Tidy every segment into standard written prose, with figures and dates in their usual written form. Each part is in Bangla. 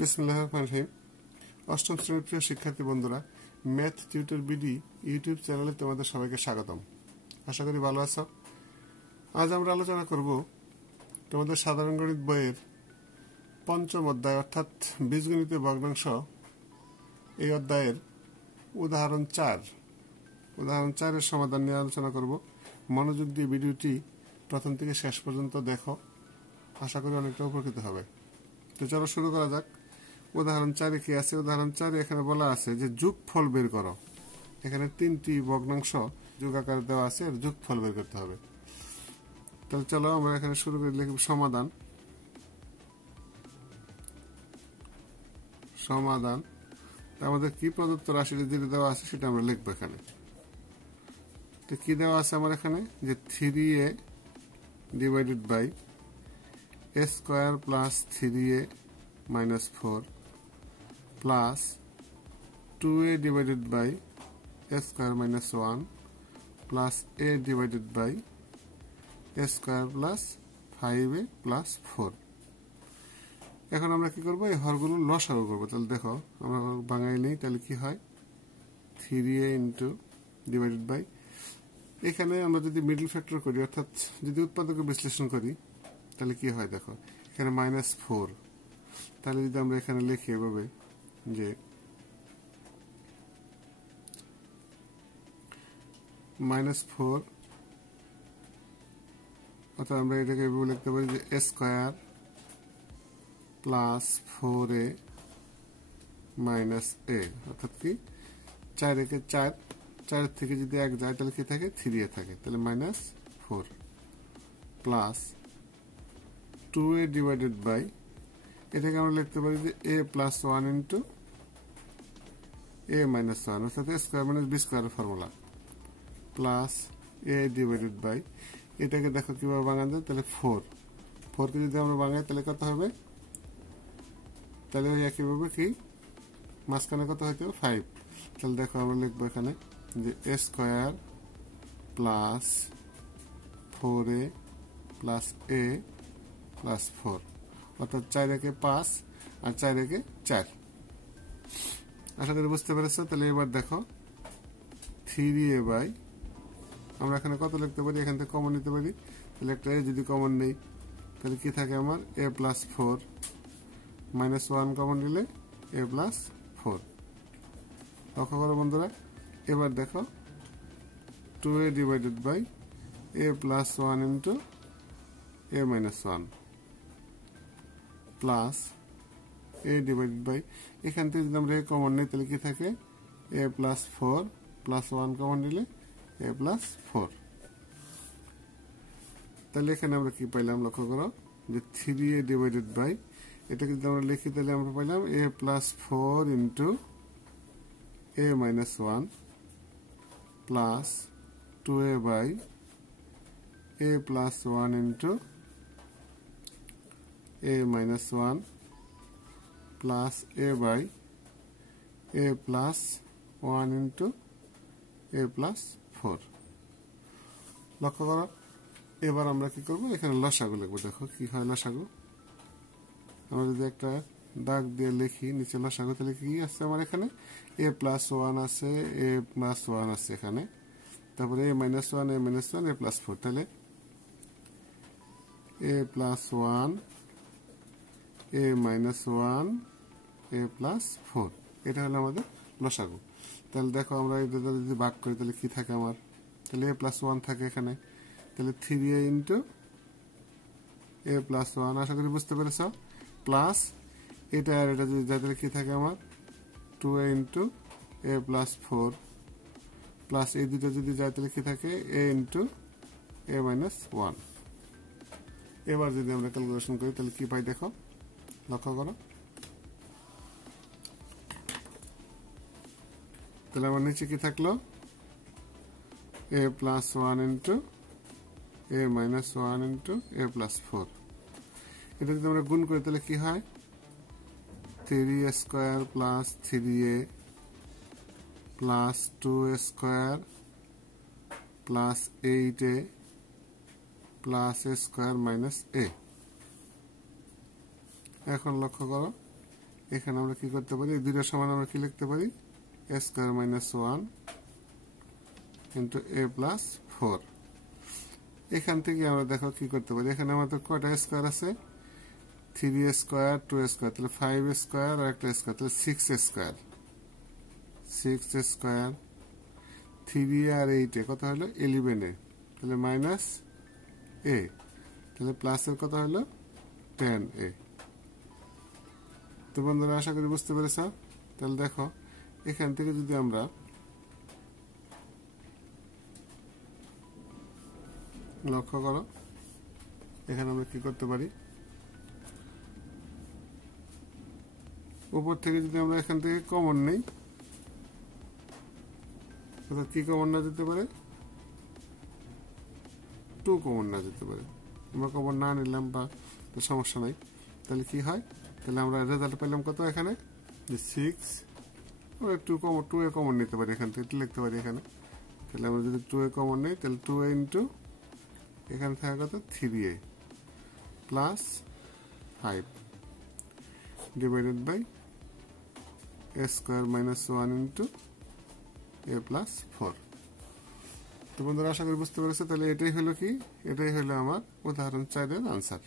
বিসমিল্লাহির রহমানির রহিম। অষ্টম শ্রেণীর প্রিয় শিক্ষার্থী বন্ধুরা, ম্যাথ টিউটর বিডি ইউটিউব চ্যানেলে তোমাদের সবাইকে স্বাগতম। আশা করি ভালো আছো। আজ আমরা আলোচনা করব তোমাদের সাধারণ গণিত বইয়ের পঞ্চম অধ্যায় অর্থাৎ বীজগণিতের ভগ্নাংশ এই অধ্যায়ের উদাহরণ 4 এর সমাধান নিয়ে আলোচনা করব। মনোযোগ দিয়ে ভিডিওটি প্রথম থেকে শেষ পর্যন্ত দেখো, আশা করি অনেকটা উপকৃত হবে। তো চলো শুরু করা যাক। উদাহরণ 4 কি আছে? উদাহরণ 4 এখানে বলা আছে যে যোগফল বের করো। এখানে তিনটি ভগ্নাংশ যোগ আকারে দেওয়া আছে, এর যোগফল বের করতে হবে। তাহলে চলো আমরা এখানে শুরু করে লিখব সমাধান। আমাদের কি প্রদত্ত রাশি যেটা দেওয়া আছে সেটা আমরা লিখবো এখানে। তো কি দেওয়া আছে আমার এখানে যে 3a divided by a square plus 3a minus 4 plus 2a divided by a square minus 1 plus a divided by a square plus 5a plus 4। এখন আমরা কি করব? এই হরগুলো লসাগু করব। তাহলে দেখো আমরা বাঙালি নেই, তাহলে কি হয় 3a into divided by, এখানে আমরা যদি মিডল ফ্যাক্টর করি অর্থাৎ যদি উৎপাদক বিশ্লেষণ করি তাহলে কি হয় দেখো এখানে -4। তাহলে যদি আমরা এখানে লিখি এভাবে যে -4, অর্থাৎ আমরা এটাকে এভাবে লিখতে পারি যে a square plus 4a minus a, অর্থাৎ কি 4 একে 4 থেকে যদি 1 যায় তাহলে কি থাকে 3a থাকে, তাহলে -4 প্লাস 2a ডিভাইডেড বাই, এটাকে আমরা লিখতে পারি যে a plus 1 into a minus 1, অর্থাৎ a স্কয়ার মাইনাস b স্কয়ারের formula, plus a divided by, এটাকে দেখো কিভাবে ভাঙা যায়, তাহলে 4 কে যদি আমরা ভাঙাই তাহলে কত হবে? তাহলে একইভাবে কি মাঝখানে কত হইতে হবে 5। তাহলে দেখো আমরা লিখবো এখানে যে a square plus 4a plus a plus 4, অর্থাৎ 4 একে 5 আর 4 একে 4। আশা করি বুঝতে পেরেছো। তাহলে এবার দেখো 3a বাই, আমরা এখানে কত লিখতে পারি? এখান থেকে কমন নিতে পারি, তাহলে একটা a যদি কমন নেই তাহলে কি থাকে আমার a প্লাস 4 মাইনাস 1 কমন নিলে a প্লাস 4। লক্ষ্য করো বন্ধুরা। এবার দেখো 2a divided by a plus 1 into a minus 1 plus a divided by, এখান থেকে যদি আমরা a কমন নিই তাহলে কি থাকে a প্লাস 4 প্লাস 1 কমন নিলে a প্লাস 4। তাহলে এখানে আমরা কি পাইলাম? লক্ষ্য করো যে 3a ডিভাইডেড বাই, এটাকে যদি আমরা লিখি তাহলে আমরা পাইলাম a plus 4 into a minus 1 plus 2a by a plus 1 into a minus 1 plus a by a plus 1 into a plus 4। লক্ষ্য করো। এবার আমরা কি করব? এখানে লসাগু লিখবো। দেখো কি হয় লসাগু। আমরা যদি একটা দাগ দিয়ে লিখি নিচে লসাগু, তাহলে কি আছে আমার এখানে a প্লাস 1 আছে, a প্লাস 1 আছে এখানে, তারপরে a minus 1, a minus 1, a plus 4, তাহলে a plus 1, a minus 1, a plus 4, এটা হলো আমাদের লসাগু। তাহলে দেখো আমরা এটা যদি ভাগ করি তাহলে কি থাকে আমার? তাহলে a প্লাস 1 থাকে এখানে, তাহলে 3a ইন্টু a প্লাস 1, আশা করি বুঝতে পেরেছ, প্লাস এটা আর এটা যদি যায় তাহলে কি থাকে আমার 2a into a plus 4 plus এই দুটো যদি যায় তাহলে কি থাকে a ইন্টু a মাইনাস 1। এবার যদি আমরা ক্যালকুলেশন করি তাহলে কি পাই দেখো, লক্ষ্য করো। তাহলে আমার নিচে কি থাকলো a plus 1 into a minus 1 into a plus 4। এটা যদি আমরা গুণ করি তাহলে কি হয় 3a square plus 3a plus 2a square plus 8a plus a square minus a। এখন লক্ষ্য করো এখানে আমরা কি করতে পারি, এই দুইটা সমান আমরা কি লিখতে পারি, a square minus 1 into a plus 4। এখান থেকে আমরা দেখো কি করতে পারি, এখানে আমাদের কয়টা স্কয়ার আছে, 3a স্কয়ার, 2a স্কয়ার, তাহলে 5a স্কয়ার আর একটা স্কয়ার, তাহলে 6a square, 6a square, 3a আর 8a কত হলো 11a, তাহলে মাইনাস a, তাহলে প্লাসের কত হলো 10a। তো বন্ধুরা আশা করি বুঝতে পেরেছ। তাহলে দেখো এখান থেকে যদি আমরা লক্ষ্য করো, এখানে আমরা কি করতে পারি, উপর থেকে যদি আমরা এখান থেকে কমন নেই, কি কমন না যেতে পারে, 2 কমন না যেতে পারে। আমরা কমন না নিলাম বা সমস্যা নাই, তাহলে কি হয়, তাহলে আমরা রেজাল্ট পেলাম কত, এখানে যে 6, আমরা 2a কমন নিতে পারি, এখান থেকে লিখতে পারি এখানে। তাহলে আমরা যদি 2a কমন নেই, তাহলে 2a ইন্টু এখানে থাকা কত 3a plus 5 divided by a square minus 1 into a plus 4। তো বন্ধুরা আশা করি বুঝতে পেরেছে। তাহলে এটাই হলো কি, এটাই হলো আমার উদাহরণ 4 এর আনসার।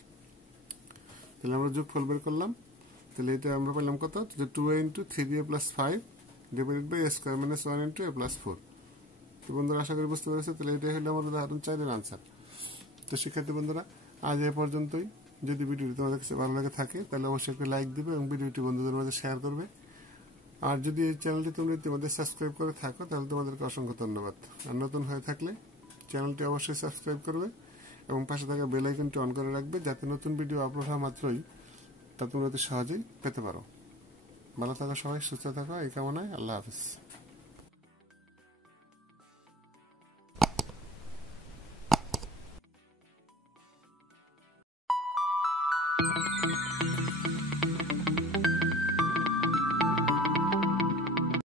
তাহলে আমরা যোগফল বের করলাম, তাহলে এটা আমরা পেলাম কত, যে 2a into 3a plus 5 divided by a square minus 1 into a plus 4। তো বন্ধুরা আশা করি বুঝতে পেরেছে। তাহলে এটাই হলো আমার উদাহরণ 4 এর আনসার। তো শিক্ষার্থী বন্ধুরা আজ এ পর্যন্তই। যদি ভিডিওটি তোমাদের কাছে ভালো লাগে থাকে তাহলে অবশ্যই একটা লাইক দিবে এবং ভিডিওটি বন্ধুদের মধ্যে শেয়ার করবে। আর যদি এই চ্যানেলটি তোমরা ইতিমধ্যে সাবস্ক্রাইব করে থাকো তাহলে তোমাদেরকে অসংখ্য ধন্যবাদ। আর নতুন হয়ে থাকলে চ্যানেলটি অবশ্যই সাবস্ক্রাইব করবে এবং পাশে থাকা বেল আইকনটি অন করে রাখবে, যাতে নতুন ভিডিও আপলোড হওয়া মাত্রই তা তোমরা সহজেই পেতে পারো। ভালো থাকো সবাই, সুস্থ থাকো, এই কামনায় আল্লাহ হাফিজ।